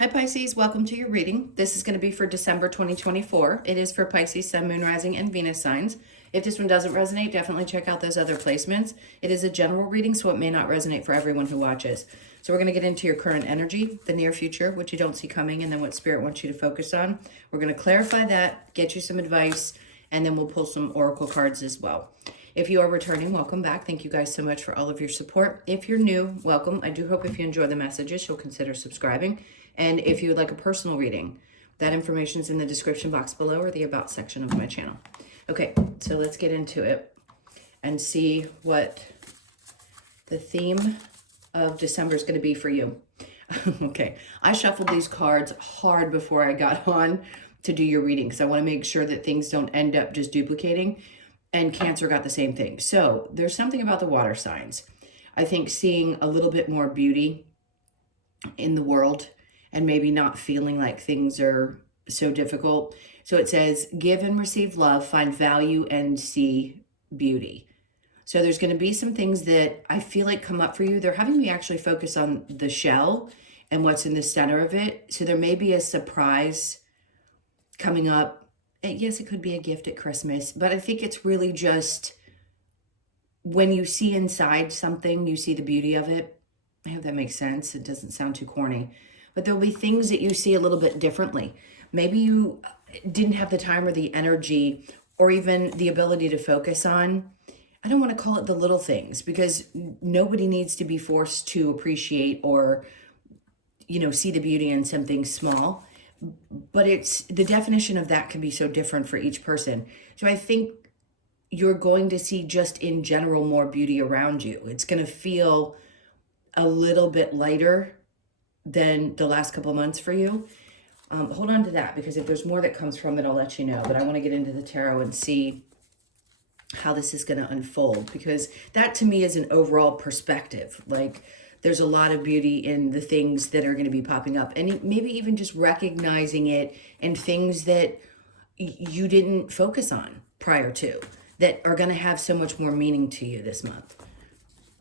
Hi Pisces, welcome to your reading. This is going to be for December 2024. It is for Pisces, Sun, Moon, Rising, and Venus signs. If this one doesn't resonate, definitely check out those other placements. It is a general reading, so it may not resonate for everyone who watches. So we're going to get into your current energy, the near future, which you don't see coming, and then what Spirit wants you to focus on. We're going to clarify that, get you some advice, and then we'll pull some oracle cards as well. If you are returning, welcome back. Thank you guys so much for all of your support. If you're new, welcome. I do hope if you enjoy the messages, you'll consider subscribing. And if you would like a personal reading, that information is in the description box below or the About section of my channel. Okay, so let's get into it and see what the theme of December is going to be for you. Okay, I shuffled these cards hard before I got on to do your reading because I want to make sure that things don't end up just duplicating. And Cancer got the same thing. So there's something about the water signs. I think seeing a little bit more beauty in the world and maybe not feeling like things are so difficult. So it says, give and receive love, find value and see beauty. So there's going to be some things that I feel like come up for you. They're having me actually focus on the shell and what's in the center of it. So there may be a surprise coming up. Yes, it could be a gift at Christmas, but I think it's really just when you see inside something, you see the beauty of it. I hope that makes sense. It doesn't sound too corny. But there'll be things that you see a little bit differently. Maybe you didn't have the time or the energy or even the ability to focus on. I don't want to call it the little things because nobody needs to be forced to appreciate or, see the beauty in something small. But it's the definition of that can be so different for each person. So I think you're going to see just in general more beauty around you. It's going to feel a little bit lighter than the last couple months for you. Hold on to that because if there's more that comes from it, I'll let you know. But I want to get into the tarot and see how this is going to unfold because that to me is an overall perspective. Like there's a lot of beauty in the things that are going to be popping up and maybe even just recognizing it and things that you didn't focus on prior to that are going to have so much more meaning to you this month.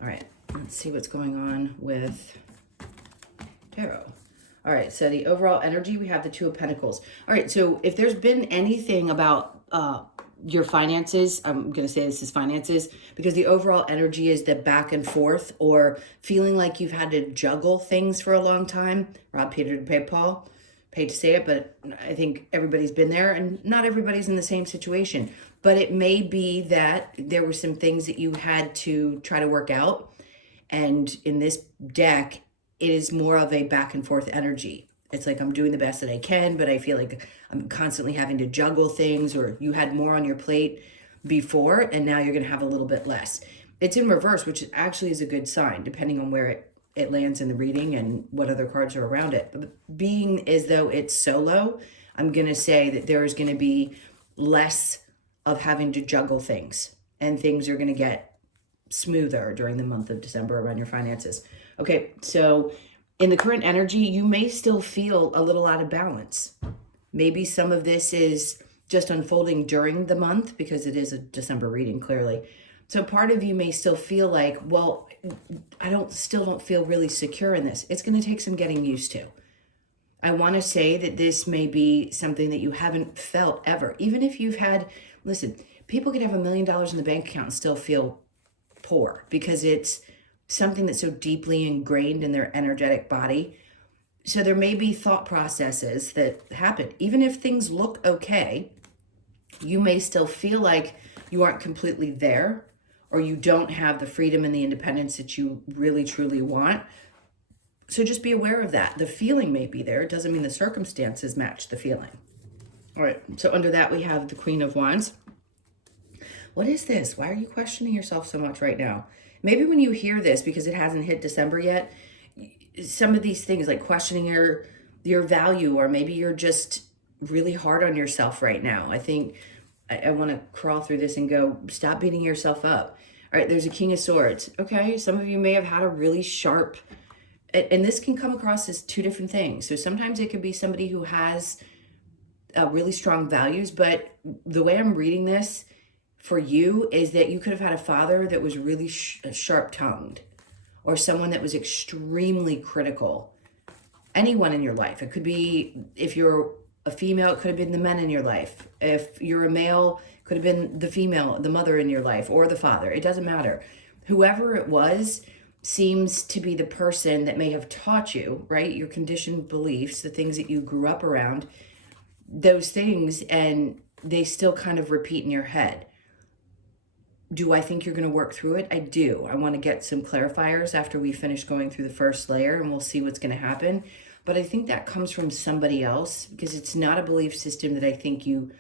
All right, let's see what's going on with tarot. All right, so the overall energy, we have the Two of Pentacles. All right, so if there's been anything about your finances, I'm going to say this is finances, because the overall energy is the back and forth or feeling like you've had to juggle things for a long time. Rob Peter to pay Paul. Paid to say it, but I think everybody's been there and not everybody's in the same situation. But it may be that there were some things that you had to try to work out. And in this deck, it is more of a back and forth energy. It's like I'm doing the best that I can, but I feel like I'm constantly having to juggle things or you had more on your plate before and now you're going to have a little bit less. It's in reverse, which actually is a good sign depending on where it lands in the reading and what other cards are around it. But being as though it's solo, I'm going to say that there is going to be less of having to juggle things and things are going to get smoother during the month of December around your finances. Okay, so in the current energy, you may still feel a little out of balance. Maybe some of this is just unfolding during the month because it is a December reading, clearly. So part of you may still feel like, well, still don't feel really secure in this. It's going to take some getting used to. I want to say that this may be something that you haven't felt ever. Even if you've had, listen, people could have $1 million in the bank account and still feel poor because it's something that's so deeply ingrained in their energetic body. So there may be thought processes that happen. Even if things look okay, you may still feel like you aren't completely there or you don't have the freedom and the independence that you really, truly want. So just be aware of that. The feeling may be there. It doesn't mean the circumstances match the feeling. All right, so under that we have the Queen of Wands. What is this? Why are you questioning yourself so much right now? Maybe when you hear this, because it hasn't hit December yet, some of these things like questioning your value, or maybe you're just really hard on yourself right now. I think I want to crawl through this and go, stop beating yourself up. All right, there's a King of Swords. Okay, some of you may have had a really sharp, and this can come across as two different things. So sometimes it could be somebody who has really strong values, but the way I'm reading this for you is that you could have had a father that was really sharp-tongued or someone that was extremely critical anyone in your life. It could be, if you're a female, it could have been the men in your life. If you're a male, it could have been the female, the mother in your life, or the father. It doesn't matter. Whoever it was seems to be the person that may have taught you, right? Your conditioned beliefs, the things that you grew up around, those things, and they still kind of repeat in your head. Do I think you're going to work through it? I do. I want to get some clarifiers after we finish going through the first layer, and we'll see what's going to happen. But I think that comes from somebody else, because it's not a belief system that I think you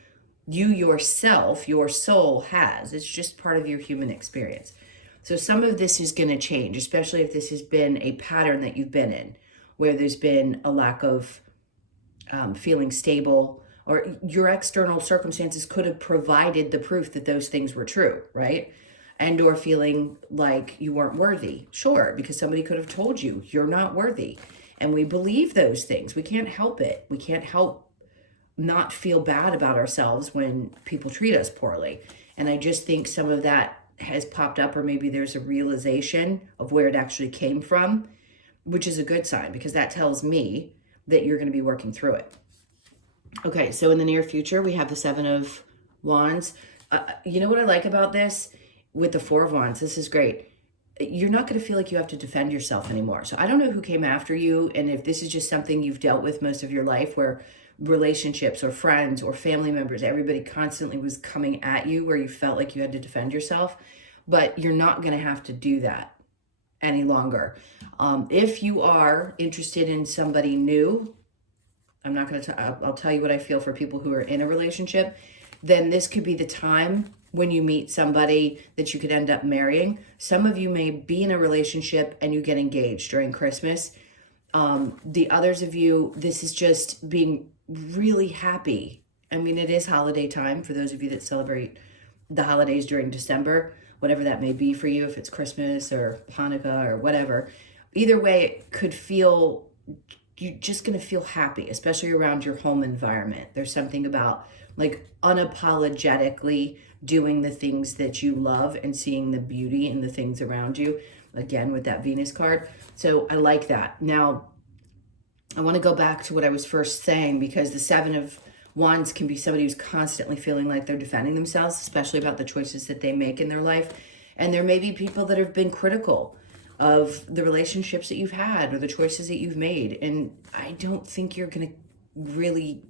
yourself, your soul has. It's just part of your human experience. So some of this is going to change, especially if this has been a pattern that you've been in, where there's been a lack of feeling stable, or your external circumstances could have provided the proof that those things were true, right? And or feeling like you weren't worthy. Sure, because somebody could have told you you're not worthy. And we believe those things. We can't help it. We can't help not feel bad about ourselves when people treat us poorly. And I just think some of that has popped up, or maybe there's a realization of where it actually came from, which is a good sign, because that tells me that you're going to be working through it. Okay, so in the near future, we have the Seven of Wands. You know what I like about this? With the Four of Wands, this is great. You're not going to feel like you have to defend yourself anymore. So I don't know who came after you, and if this is just something you've dealt with most of your life, where relationships or friends or family members, everybody constantly was coming at you where you felt like you had to defend yourself. But you're not going to have to do that any longer. If you are interested in somebody new, I'm not going to, I'll tell you what I feel for people who are in a relationship, then this could be the time when you meet somebody that you could end up marrying. Some of you may be in a relationship and you get engaged during Christmas. The others of you, this is just being really happy. I mean, it is holiday time for those of you that celebrate the holidays during December, whatever that may be for you, if it's Christmas or Hanukkah or whatever. Either way, it could feel, you're just going to feel happy, especially around your home environment. There's something about like unapologetically doing the things that you love and seeing the beauty in the things around you, again with that Venus card. So I like that. Now, I want to go back to what I was first saying, because the Seven of Wands can be somebody who's constantly feeling like they're defending themselves, especially about the choices that they make in their life. And there may be people that have been critical of the relationships that you've had or the choices that you've made. And I don't think you're going to really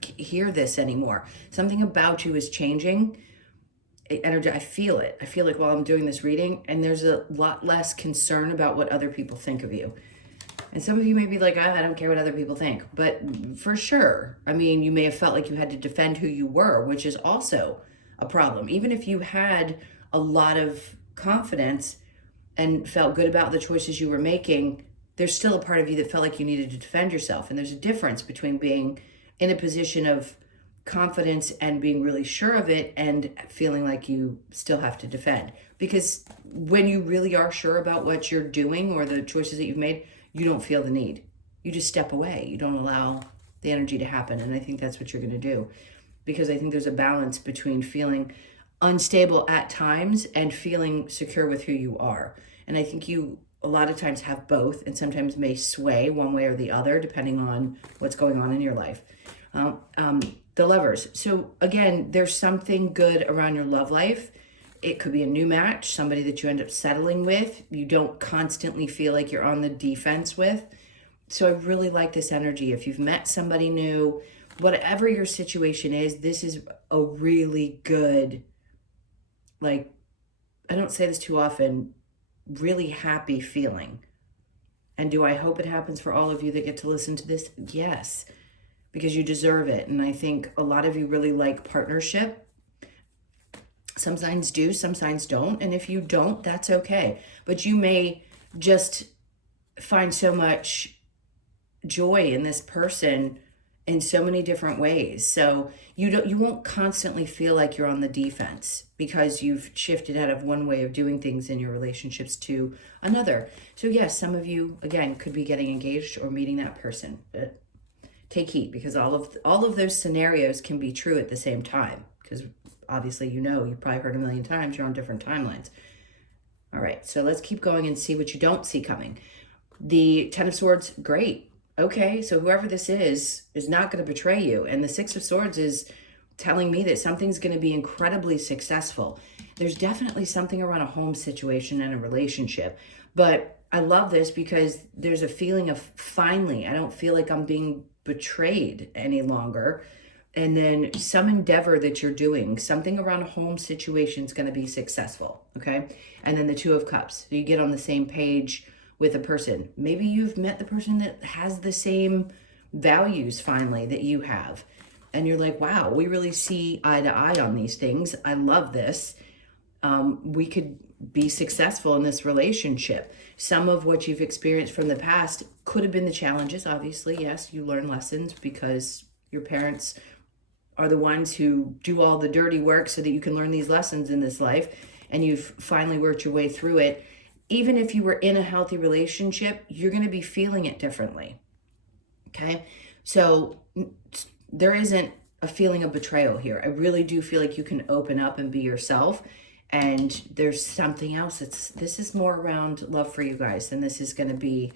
hear this anymore. Something about you is changing. Energy, I feel it. I feel like while I'm doing this reading, and there's a lot less concern about what other people think of you. And some of you may be like, I don't care what other people think. But for sure, I mean, you may have felt like you had to defend who you were, which is also a problem. Even if you had a lot of confidence and felt good about the choices you were making, there's still a part of you that felt like you needed to defend yourself. And there's a difference between being in a position of confidence and being really sure of it and feeling like you still have to defend. Because when you really are sure about what you're doing or the choices that you've made, you don't feel the need. You just step away. You don't allow the energy to happen. And I think that's what you're going to do, because I think there's a balance between feeling unstable at times and feeling secure with who you are. And I think you a lot of times have both, and sometimes may sway one way or the other depending on what's going on in your life. The Lovers. So again, there's something good around your love life. It could be a new match, somebody that you end up settling with. You don't constantly feel like you're on the defense with. So I really like this energy. If you've met somebody new, whatever your situation is, this is a really good, like, I don't say this too often, really happy feeling. And do I hope it happens for all of you that get to listen to this? Yes, because you deserve it. And I think a lot of you really like partnership. Some signs do, some signs don't. And if you don't, that's okay. But you may just find so much joy in this person in so many different ways. So you won't constantly feel like you're on the defense because you've shifted out of one way of doing things in your relationships to another. So yes, some of you, again, could be getting engaged or meeting that person. But take heed, because all of those scenarios can be true at the same time. Because obviously, you've probably heard a million times, you're on different timelines. All right, so let's keep going and see what you don't see coming. The Ten of Swords, great. okay, so whoever this is not going to betray you. And the Six of Swords is telling me that something's going to be incredibly successful. There's definitely something around a home situation and a relationship. But I love this because there's a feeling of finally, I don't feel like I'm being betrayed any longer. And then some endeavor that you're doing, something around a home situation is going to be successful, okay? And then the Two of Cups. So you get on the same page with a person. Maybe you've met the person that has the same values finally that you have. And you're like, wow, we really see eye to eye on these things. I love this. We could be successful in this relationship. Some of what you've experienced from the past could have been the challenges. Obviously, yes, you learn lessons because your parents are the ones who do all the dirty work so that you can learn these lessons in this life, and you've finally worked your way through it. Even if you were in a healthy relationship, you're going to be feeling it differently. Okay? So there isn't a feeling of betrayal here. I really do feel like you can open up and be yourself. And there's something else. This is more around love for you guys than this is going to be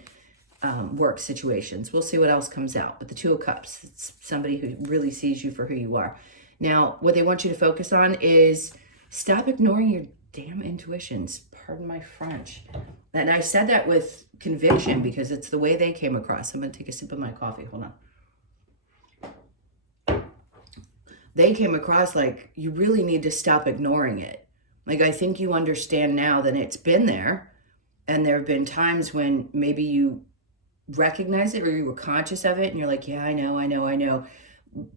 work situations. We'll see what else comes out. But the Two of Cups, it's somebody who really sees you for who you are. Now, what they want you to focus on is stop ignoring your damn intuitions. Pardon my French. And I said that with conviction because it's the way they came across. I'm going to take a sip of my coffee. Hold on. They came across like you really need to stop ignoring it. Like, I think you understand now that it's been there, and there have been times when maybe you recognize it or you were conscious of it and you're like, yeah, I know.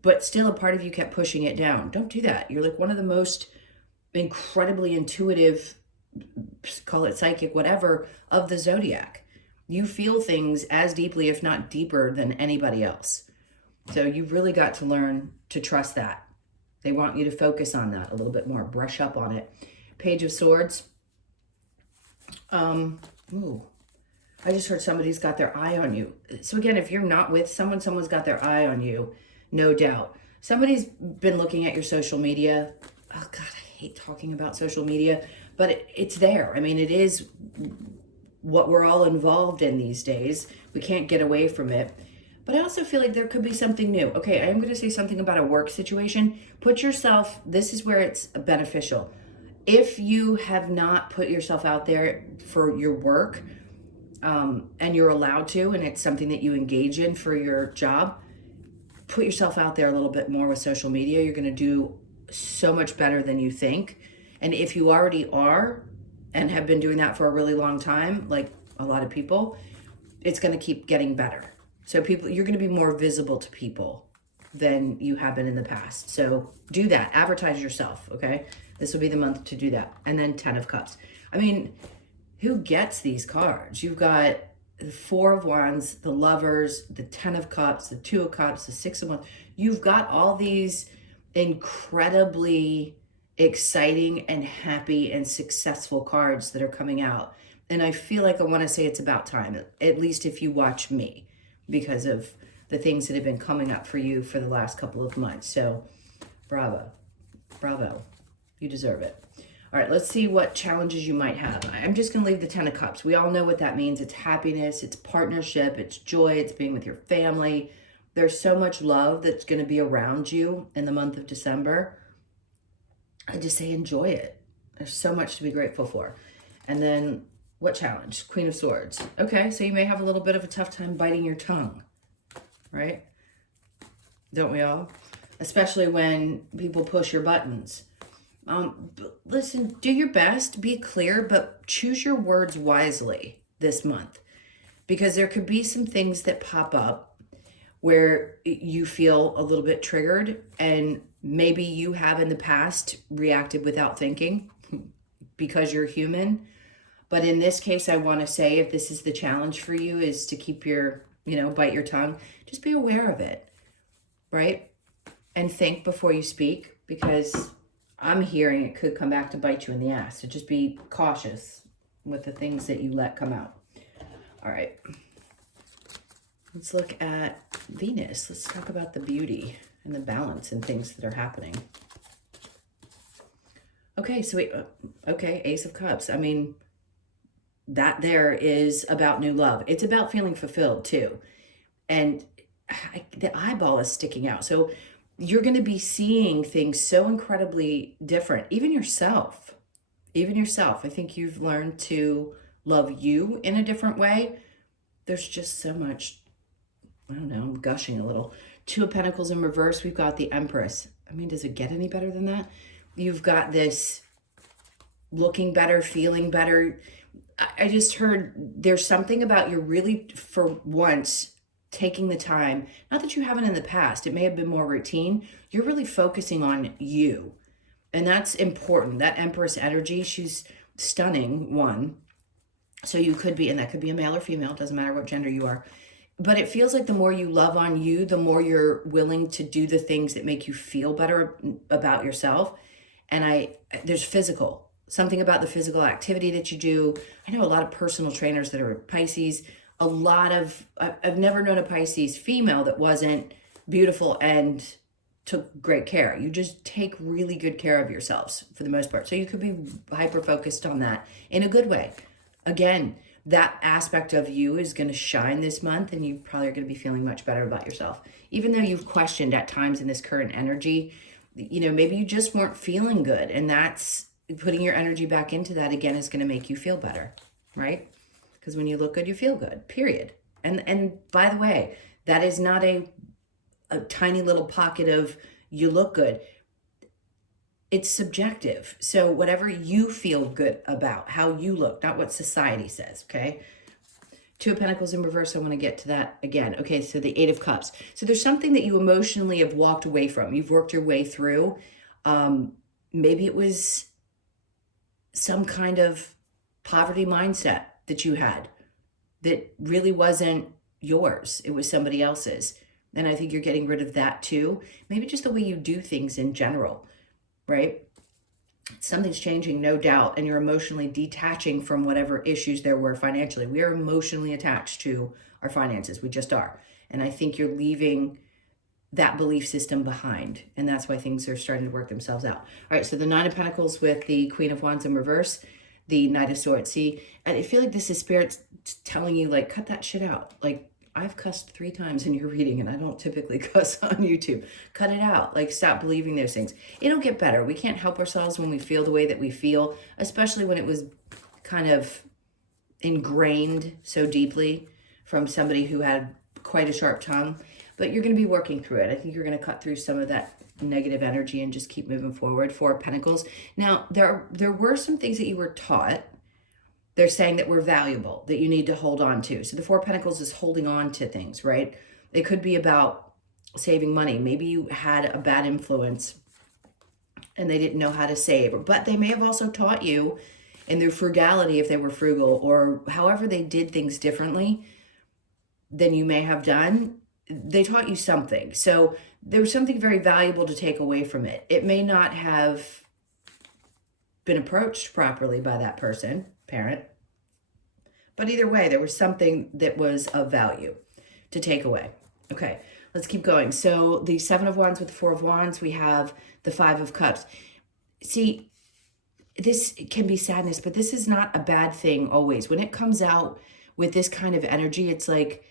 But still a part of you kept pushing it down. Don't do that. You're like one of the most incredibly intuitive, call it psychic, whatever, of the zodiac. You feel things as deeply, if not deeper, than anybody else. So you've really got to learn to trust that. They want you to focus on that a little bit more, brush up on it. Page of Swords. I just heard somebody's got their eye on you. So again, if you're not with someone, someone's got their eye on you, no doubt. Somebody's been looking at your social media. Oh God, I hate talking about social media, but it's there. I mean, it is what we're all involved in these days. We can't get away from it. But I also feel like there could be something new. Okay, I am going to say something about a work situation. Put yourself, this is where it's beneficial. If you have not put yourself out there for your work, and you're allowed to, and it's something that you engage in for your job, put yourself out there a little bit more with social media. You're going to do so much better than you think. And if you already are and have been doing that for a really long time, like a lot of people, it's going to keep getting better. So you're going to be more visible to people than you have been in the past. So do that. Advertise yourself, okay? This will be the month to do that. And then 10 of Cups. I mean, who gets these cards? You've got the Four of Wands, the Lovers, the 10 of Cups, the 2 of Cups, the 6 of Wands. You've got all these incredibly exciting and happy and successful cards that are coming out. And I feel like I want to say it's about time, at least if you watch me, because of the things that have been coming up for you for the last couple of months. So bravo. You deserve it. All right, let's see what challenges you might have. I'm just going to leave the 10 of Cups. We all know what that means. It's happiness, it's partnership, it's joy, it's being with your family. There's so much love that's going to be around you in the month of December. I just say enjoy it. There's so much to be grateful for. And then what challenge? Queen of Swords. Okay, so you may have a little bit of a tough time biting your tongue, right? Don't we all? Especially when people push your buttons. Listen, do your best, be clear, but choose your words wisely this month, because there could be some things that pop up where you feel a little bit triggered, and maybe you have in the past reacted without thinking because you're human. But in this case, I want to say, if this is the challenge for you, is to keep your, bite your tongue, just be aware of it, right? And think before you speak, because I'm hearing it could come back to bite you in the ass. So just be cautious with the things that you let come out. All right. Let's look at Venus. Let's talk about the beauty and the balance and things that are happening. Okay, so Ace of Cups. I mean, that there is about new love. It's about feeling fulfilled too. and the eyeball is sticking out. So you're going to be seeing things so incredibly different, even yourself. Even yourself. I think you've learned to love you in a different way. There's just so much, I don't know, I'm gushing a little. Two of Pentacles in reverse, we've got the Empress. I mean, does it get any better than that? You've got this looking better, feeling better. I just heard there's something about you're really, for once, taking the time, not that you haven't in the past, it may have been more routine, you're really focusing on you. And that's important. That Empress energy, she's stunning, one. So you could be, and that could be a male or female, doesn't matter what gender you are. But it feels like the more you love on you, the more you're willing to do the things that make you feel better about yourself. And there's physical, something about the physical activity that you do. I know a lot of personal trainers that are Pisces. I've never known a Pisces female that wasn't beautiful and took great care. You just take really good care of yourselves for the most part. So you could be hyper focused on that in a good way. Again, that aspect of you is going to shine this month, and you probably are going to be feeling much better about yourself. Even though you've questioned at times in this current energy, you know, maybe you just weren't feeling good, and that's putting your energy back into that again is going to make you feel better, right? Because when you look good, you feel good, period. And by the way, that is not a tiny little pocket of you look good. It's subjective. So whatever you feel good about, how you look, not what society says, okay? Two of Pentacles in reverse, I want to get to that again. Okay, so the Eight of Cups. So there's something that you emotionally have walked away from. You've worked your way through. Maybe it was some kind of poverty mindset that you had that really wasn't yours. It was somebody else's. And I think you're getting rid of that too. Maybe just the way you do things in general, right? Something's changing, no doubt, and you're emotionally detaching from whatever issues there were financially. We are emotionally attached to our finances. We just are. And I think you're leaving that belief system behind, and that's why things are starting to work themselves out. All right, so the Nine of Pentacles with the Queen of Wands in reverse, the Knight of Swords. See, and I feel like this is Spirit telling you, like, cut that shit out. Like, I've cussed 3 times in your reading, and I don't typically cuss on YouTube. Cut it out. Like, stop believing those things. It'll get better. We can't help ourselves when we feel the way that we feel, especially when it was kind of ingrained so deeply from somebody who had quite a sharp tongue. But you're going to be working through it. I think you're going to cut through some of that negative energy and just keep moving forward. Four of Pentacles. Now, there were some things that you were taught. They're saying that we're valuable, that you need to hold on to. So the Four of Pentacles is holding on to things, right? It could be about saving money. Maybe you had a bad influence and they didn't know how to save. But they may have also taught you in their frugality, if they were frugal, or however they did things differently than you may have done. They taught you something. So there was something very valuable to take away from it. It may not have been approached properly by that person, parent. But either way, there was something that was of value to take away. Okay, let's keep going. So the Seven of Wands with the Four of Wands, we have the Five of Cups. See, this can be sadness, but this is not a bad thing always. When it comes out with this kind of energy, it's like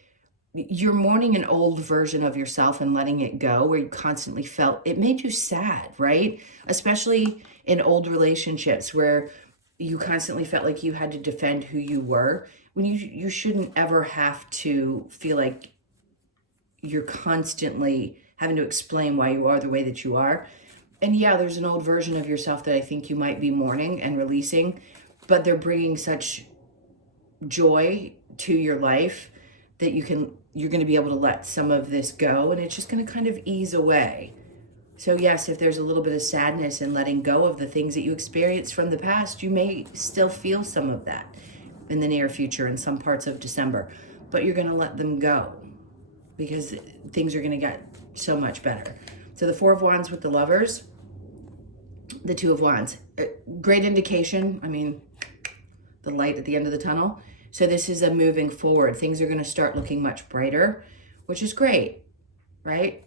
you're mourning an old version of yourself and letting it go, where you constantly felt it made you sad, right? Especially in old relationships where you constantly felt like you had to defend who you were, when you shouldn't ever have to feel like you're constantly having to explain why you are the way that you are. And yeah, there's an old version of yourself that I think you might be mourning and releasing, but they're bringing such joy to your life that you're going to be able to let some of this go, and it's just going to kind of ease away. So yes, if there's a little bit of sadness in letting go of the things that you experienced from the past, you may still feel some of that in the near future in some parts of December, but you're going to let them go because things are going to get so much better. So the Four of Wands with the Lovers, the Two of Wands, great indication. I mean, the light at the end of the tunnel. So this is a moving forward. Things are going to start looking much brighter, which is great, right?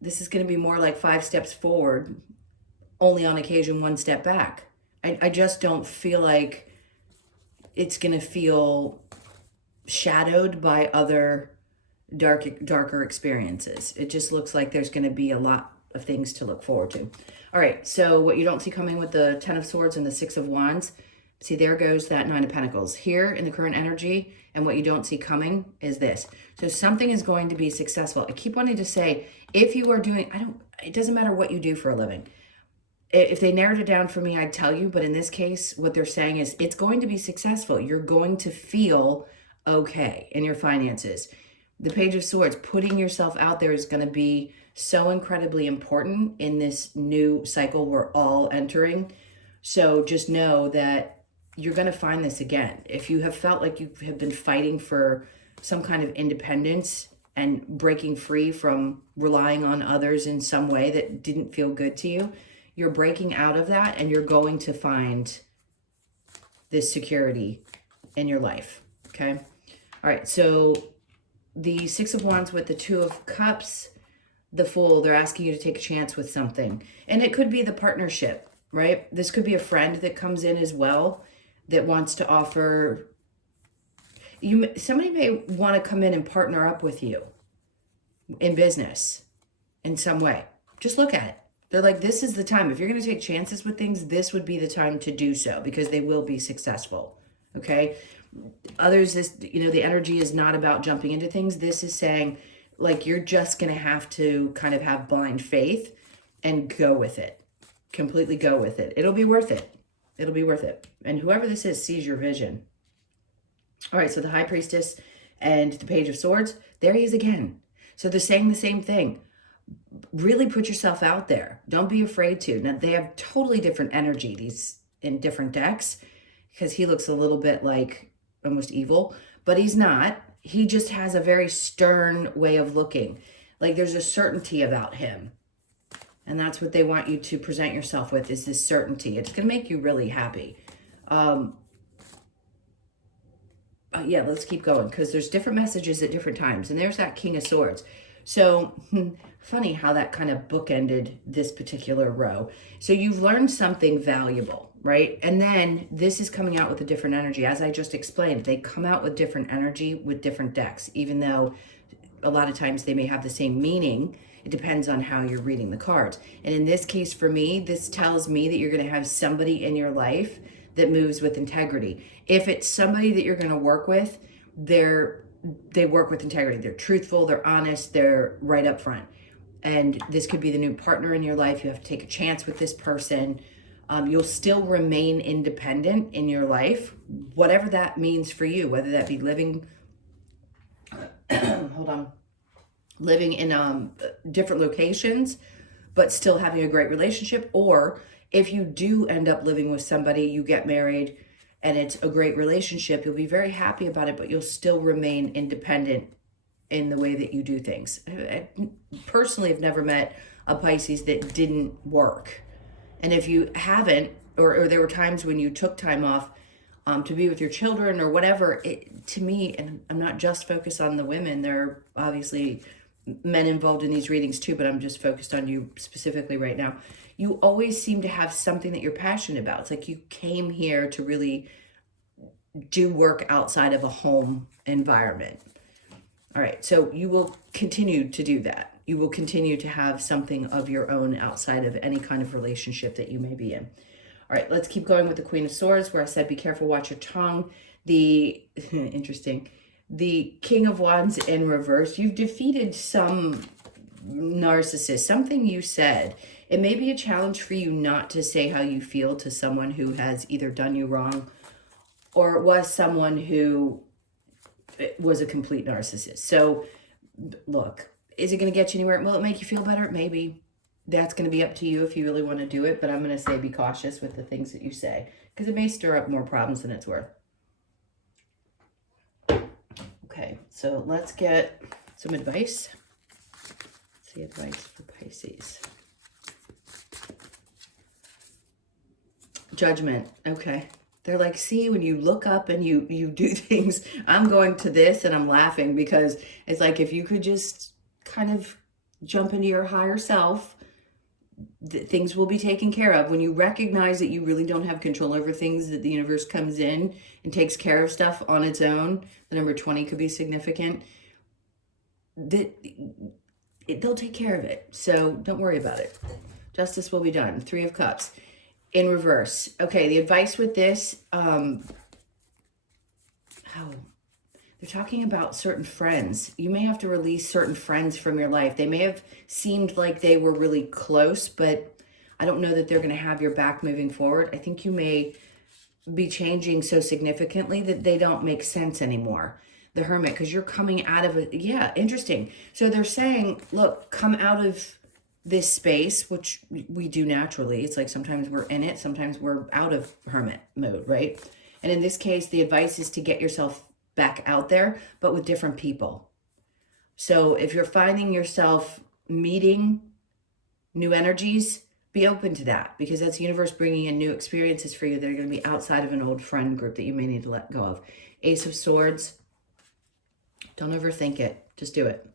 This is going to be more like 5 steps forward, only on occasion 1 step back. I just don't feel like it's going to feel shadowed by other darker experiences. It just looks like there's going to be a lot of things to look forward to. All right, so what you don't see coming with the Ten of Swords and the Six of Wands, see, there goes that Nine of Pentacles. Here in the current energy, and what you don't see coming is this. So something is going to be successful. I keep wanting to say, if you are doing, it doesn't matter what you do for a living. If they narrowed it down for me, I'd tell you. But in this case, what they're saying is it's going to be successful. You're going to feel okay in your finances. The Page of Swords, putting yourself out there is going to be so incredibly important in this new cycle we're all entering. So just know that you're going to find this again. If you have felt like you have been fighting for some kind of independence and breaking free from relying on others in some way that didn't feel good to you, you're breaking out of that and you're going to find this security in your life, okay? All right, so the Six of Wands with the Two of Cups, the Fool, they're asking you to take a chance with something. And it could be the partnership, right? This could be a friend that comes in as well that wants to offer you. Somebody may want to come in and partner up with you in business in some way. Just look at it. They're like, this is the time. If you're going to take chances with things, this would be the time to do so because they will be successful, okay? Others, this, the energy is not about jumping into things. This is saying, like, you're just going to have to kind of have blind faith and go with it. Completely go with it. It'll be worth it. It'll be worth it. And whoever this is sees your vision. All right, so the High Priestess and the Page of Swords, there he is again. So they're saying the same thing. Really put yourself out there. Don't be afraid to. Now, they have totally different energy, these in different decks, because he looks a little bit like almost evil, but he's not. He just has a very stern way of looking. Like there's a certainty about him. And that's what they want you to present yourself with, is this certainty. It's going to make you really happy. Yeah, let's keep going because there's different messages at different times. And there's that King of Swords. So funny how that kind of bookended this particular row. So you've learned something valuable, right? And then this is coming out with a different energy. As I just explained, they come out with different energy with different decks, even though a lot of times they may have the same meaning. It depends on how you're reading the cards. And in this case, for me, this tells me that you're going to have somebody in your life that moves with integrity. If it's somebody that you're going to work with, they work with integrity. They're truthful, they're honest, they're right up front. And this could be the new partner in your life. You have to take a chance with this person. You'll still remain independent in your life, whatever that means for you, whether that be living, living in different locations, but still having a great relationship. Or if you do end up living with somebody, you get married, and it's a great relationship, you'll be very happy about it, but you'll still remain independent in the way that you do things. I personally have never met a Pisces that didn't work. And if you haven't, or there were times when you took time off to be with your children or whatever, to me, and I'm not just focused on the women, there are obviously men involved in these readings too, but I'm just focused on you specifically right now. You always seem to have something that you're passionate about. It's like you came here to really do work outside of a home environment. All right, so you will continue to do that. You will continue to have something of your own outside of any kind of relationship that you may be in. All right, let's keep going with the Queen of Swords, where I said be careful, watch your tongue. The interesting, the King of Wands in reverse. You've defeated some narcissist, something you said. It may be a challenge for you not to say how you feel to someone who has either done you wrong or was someone who was a complete narcissist. So look, is it going to get you anywhere? Will it make you feel better? Maybe. That's going to be up to you if you really want to do it. But I'm going to say be cautious with the things that you say because it may stir up more problems than it's worth. Okay, so let's get some advice. Let's see, advice for Pisces. Judgment. Okay. They're like, see, when you look up and you do things, I'm going to this and I'm laughing because it's like if you could just kind of jump into your higher self, things will be taken care of. When you recognize that you really don't have control over things, that the universe comes in and takes care of stuff on its own, the number 20 could be significant. they'll take care of it. So don't worry about it. Justice will be done. 3 of Cups in reverse. Okay, the advice with this, they're talking about certain friends. You may have to release certain friends from your life. They may have seemed like they were really close, but I don't know that they're going to have your back moving forward. I think you may be changing so significantly that they don't make sense anymore. The Hermit, because you're coming out of it. Yeah, interesting. So they're saying, look, come out of this space, which we do naturally. It's like sometimes we're in it, sometimes we're out of hermit mode, right? And in this case, the advice is to get yourself back out there, but with different people. So if you're finding yourself meeting new energies, be open to that, because that's the universe bringing in new experiences for you that are going to be outside of an old friend group that you may need to let go of. Ace of Swords. Don't overthink it. Just do it.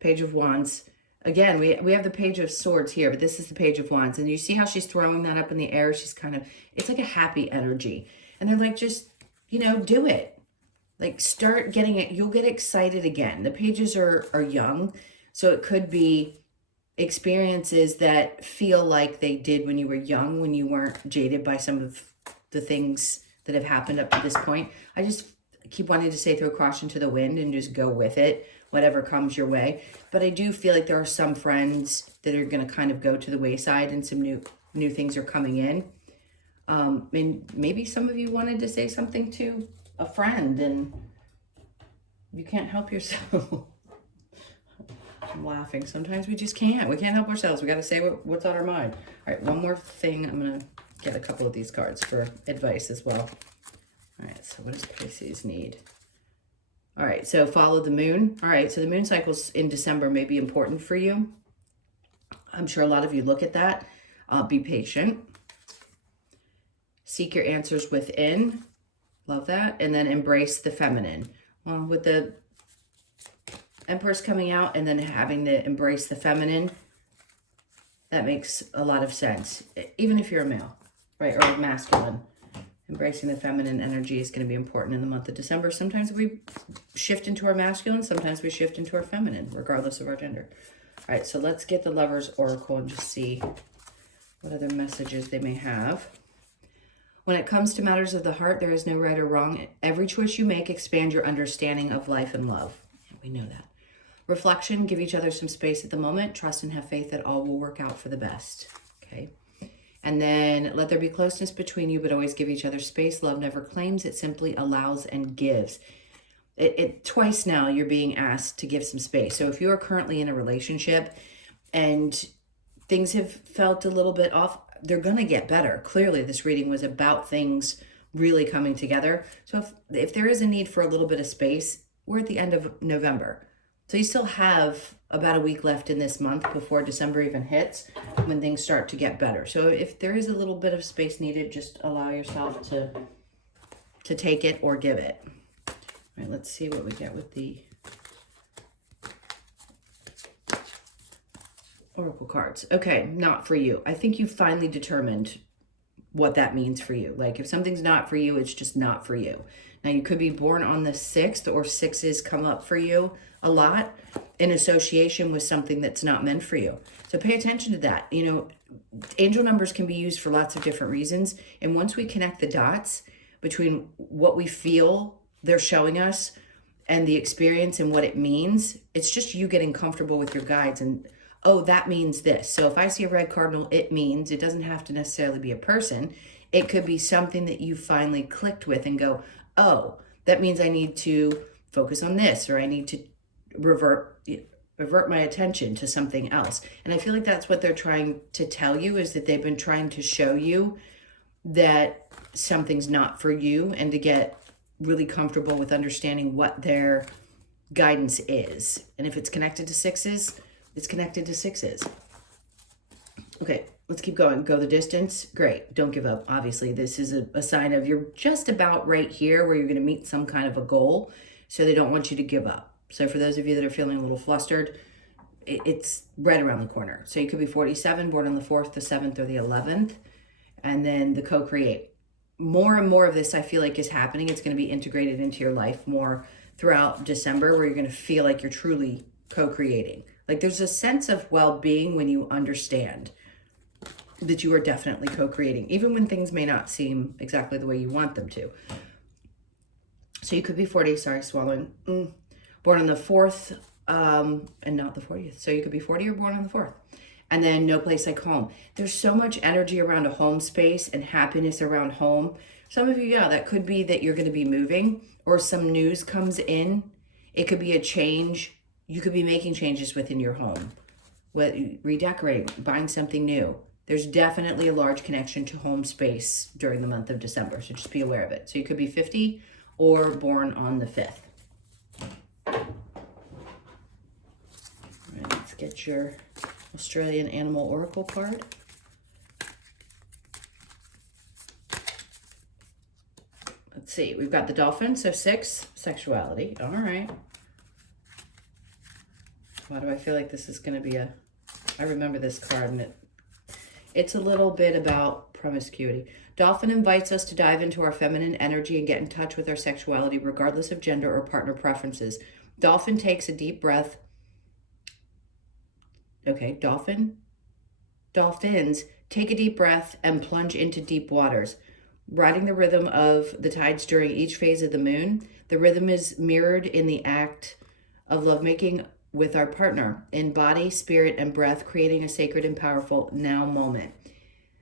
Page of Wands. Again, we have the Page of Swords here, but this is the Page of Wands. And you see how she's throwing that up in the air? She's kind of, it's like a happy energy. And they're like, just, do it. Like, start getting it. You'll get excited again. The pages are young, so it could be experiences that feel like they did when you were young, when you weren't jaded by some of the things that have happened up to this point. I just keep wanting to say throw caution to the wind and just go with it, whatever comes your way. But I do feel like there are some friends that are going to kind of go to the wayside, and some new things are coming in. And maybe some of you wanted to say something to a friend and you can't help yourself. I'm laughing. Sometimes we just can't. We can't help ourselves. We got to say what's on our mind. All right, one more thing. I'm going to get a couple of these cards for advice as well. All right, so what does Pisces need? All right, so follow the moon. All right, so the moon cycles in December may be important for you. I'm sure a lot of you look at that. Be patient. Seek your answers within. Love that. And then embrace the feminine. Well, with the Empress coming out and then having to embrace the feminine, that makes a lot of sense. Even if you're a male, right, or masculine. Embracing the feminine energy is going to be important in the month of December. Sometimes we shift into our masculine, sometimes we shift into our feminine, regardless of our gender. All right, so let's get the Lover's Oracle and just see what other messages they may have. When it comes to matters of the heart, there is no right or wrong. Every choice you make expands your understanding of life and love. Yeah, we know that. Reflection, give each other some space at the moment. Trust and have faith that all will work out for the best. Okay. And then let there be closeness between you, but always give each other space. Love never claims, it simply allows and gives. Twice now you're being asked to give some space. So if you are currently in a relationship and things have felt a little bit off, they're going to get better. Clearly, this reading was about things really coming together. So if there is a need for a little bit of space, we're at the end of November. So you still have about a week left in this month before December even hits, when things start to get better. So if there is a little bit of space needed, just allow yourself to take it or give it. All right, let's see what we get with the Oracle cards. Okay, not for you. I think you finally determined what that means for you. Like, if something's not for you, it's just not for you. Now, you could be born on the 6th, or 6s come up for you a lot in association with something that's not meant for you. So pay attention to that. Angel numbers can be used for lots of different reasons. And once we connect the dots between what we feel they're showing us and the experience and what it means, it's just you getting comfortable with your guides and, oh, that means this. So if I see a red cardinal, it means, it doesn't have to necessarily be a person. It could be something that you finally clicked with and go, oh, that means I need to focus on this, or I need to revert my attention to something else. And I feel like that's what they're trying to tell you, is that they've been trying to show you that something's not for you, and to get really comfortable with understanding what their guidance is. And if it's connected to 6s, it's connected to 6s. Okay, let's keep going. Go the distance. Great. Don't give up. Obviously, this is a sign of you're just about right here where you're going to meet some kind of a goal. So they don't want you to give up. So for those of you that are feeling a little flustered, it's right around the corner. So you could be 47, born on the 4th, the 7th, or the 11th. And then the co-create. More and more of this, I feel like, is happening. It's going to be integrated into your life more throughout December, where you're going to feel like you're truly co-creating. Like there's a sense of well-being when you understand that you are definitely co-creating, even when things may not seem exactly the way you want them to. So you could be 40, sorry, swallowing, born on the 4th, and not the 40th. So you could be 40 or born on the 4th. And then no place like home. There's so much energy around a home space and happiness around home. Some of you, yeah, that could be that you're going to be moving or some news comes in. It could be a change. You could be making changes within your home, redecorating, buying something new. There's definitely a large connection to home space during the month of December. So just be aware of it. So you could be 50 or born on the 5th. All right, let's get your Australian Animal Oracle card. Let's see, we've got the dolphin, so 6, sexuality. All right. Why do I feel like this is going to be I remember this card, and it's a little bit about promiscuity. Dolphin invites us to dive into our feminine energy and get in touch with our sexuality, regardless of gender or partner preferences. Dolphin takes a deep breath. Okay, dolphins take a deep breath and plunge into deep waters, riding the rhythm of the tides during each phase of the moon. The rhythm is mirrored in the act of lovemaking with our partner in body, spirit, and breath, creating a sacred and powerful now moment.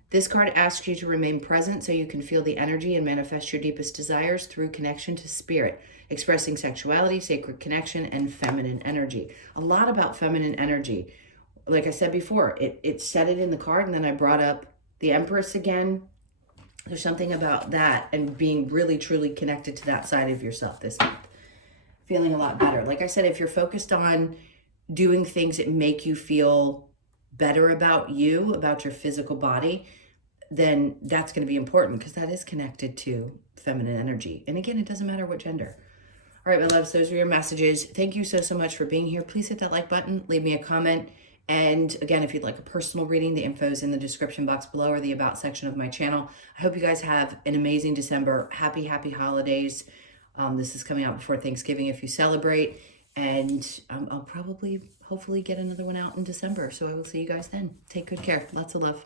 This card asks you to remain present so you can feel the energy and manifest your deepest desires through connection to spirit, expressing sexuality, sacred connection, and feminine energy. A lot about feminine energy. Like I said before, it said it in the card, and then I brought up the Empress again. There's something about that and being really, truly connected to that side of yourself this month. Feeling a lot better. Like I said, if you're focused on doing things that make you feel better about you, about your physical body, then that's going to be important because that is connected to feminine energy. And again, it doesn't matter what gender. All right, my loves, those are your messages. Thank you so much for being here. Please hit that like button, leave me a comment. And again, if you'd like a personal reading, the info is in the description box below or the About section of my channel. I hope you guys have an amazing December. Happy holidays. This is coming out before Thanksgiving if you celebrate. And I'll probably, hopefully get another one out in December. So I will see you guys then. Take good care. Lots of love.